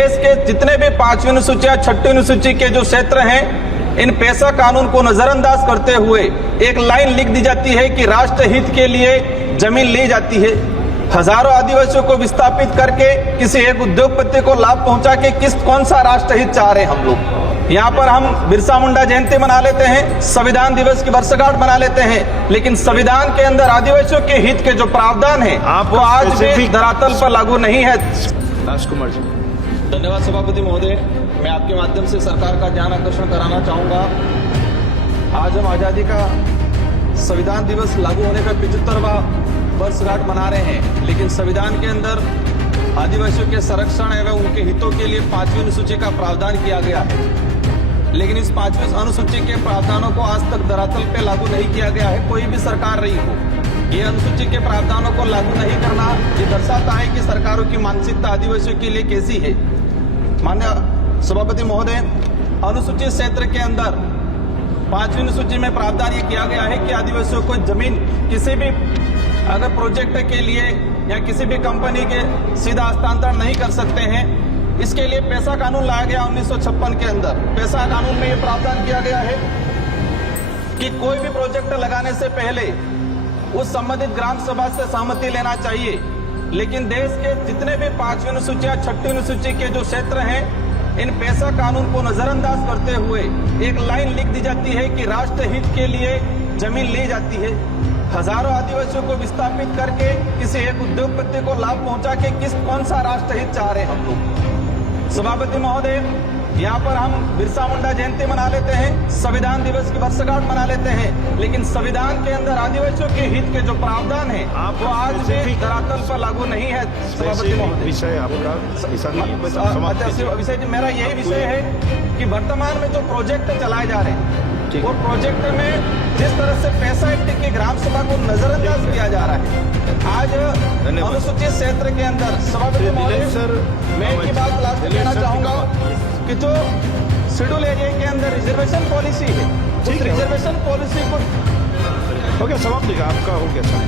देश के जितने भी 5वीं अनुसूची या 6वीं अनुसूची के जो क्षेत्र हैं, इन पेशा कानून को नजरअंदाज करते हुए एक लाइन लिख दी जाती है कि राष्ट्र हित के लिए जमीन ली जाती है। हजारों आदिवासियों को विस्थापित करके किसी एक उद्योगपति को लाभ पहुंचा के कौन सा राष्ट्र हित चाह रहे हैं हम लोग। यहाँ पर हम बिरसा मुंडा जयंती मना लेते हैं, संविधान दिवस की वर्षगांठ मना लेते हैं, लेकिन संविधान के अंदर आदिवासियों के हित के जो प्रावधान है वो आज भी धरातल पर लागू नहीं है। राजकुमार जी, धन्यवाद सभापति महोदय। मैं आपके माध्यम से सरकार का ध्यान आकर्षण कराना चाहूंगा। आज हम आजादी का संविधान दिवस लागू होने का 75वां वर्षगांठ मना रहे हैं, लेकिन संविधान के अंदर आदिवासियों के संरक्षण एवं उनके हितों के लिए 5वीं अनुसूची का प्रावधान किया गया है, लेकिन इस 5वीं अनुसूची के प्रावधानों को आज तक धरातल पे लागू नहीं किया गया है। कोई भी सरकार रही हो, ये अनुसूची के प्रावधानों को लागू नहीं करना ये दर्शाता है कि सरकारों की मानसिकता आदिवासियों के लिए कैसी है। माननीय सभापति महोदय, अनुसूचित क्षेत्र के अंदर 5वीं अनुसूची में प्रावधान ये किया गया है कि आदिवासियों को जमीन किसी भी अगर प्रोजेक्ट के लिए या किसी भी कंपनी के सीधा हस्तांतरण नहीं कर सकते हैं। इसके लिए पेशा कानून लाया गया 1956 के अंदर। पेशा कानून में ये प्रावधान किया गया है कि कोई भी प्रोजेक्ट लगाने से पहले उस संबंधित ग्राम सभा से सहमति लेना चाहिए। लेकिन देश के जितने भी 5वीं अनुसूची या 6वीं अनुसूची के जो क्षेत्र हैं, इन पेशा कानून को नजरअंदाज करते हुए एक लाइन लिख दी जाती है कि राष्ट्र हित के लिए जमीन ली जाती है। हजारों आदिवासियों को विस्थापित करके किसी एक उद्योगपति को लाभ पहुंचा के कौन सा राष्ट्र हित चाह रहे हैं हम लोग। सभापति महोदय, यहाँ पर हम बिरसा मुंडा जयंती मना लेते हैं, संविधान दिवस की वर्षगांठ मना लेते हैं, लेकिन संविधान के अंदर आदिवासियों के हित के जो प्रावधान है वो आज भी धरातल पर लागू नहीं है। सभापति महोदय, विषय आपका विषय मेरा यही विषय है कि वर्तमान में जो प्रोजेक्ट चलाए जा रहे हैं वो प्रोजेक्ट में जिस तरह से पैसा एक्ट की ग्राम सभा को नजरअंदाज किया जा रहा है आज अनुसूचित क्षेत्र के अंदर। सभापति महोदय, मैं एक ही बात लास्ट में कहना चाहूंगा कि जो शेड्यूल एरिया के अंदर रिजर्वेशन पॉलिसी है, उस रिजर्वेशन पॉलिसी को हो गया समाप्त, आपका हो गया सर।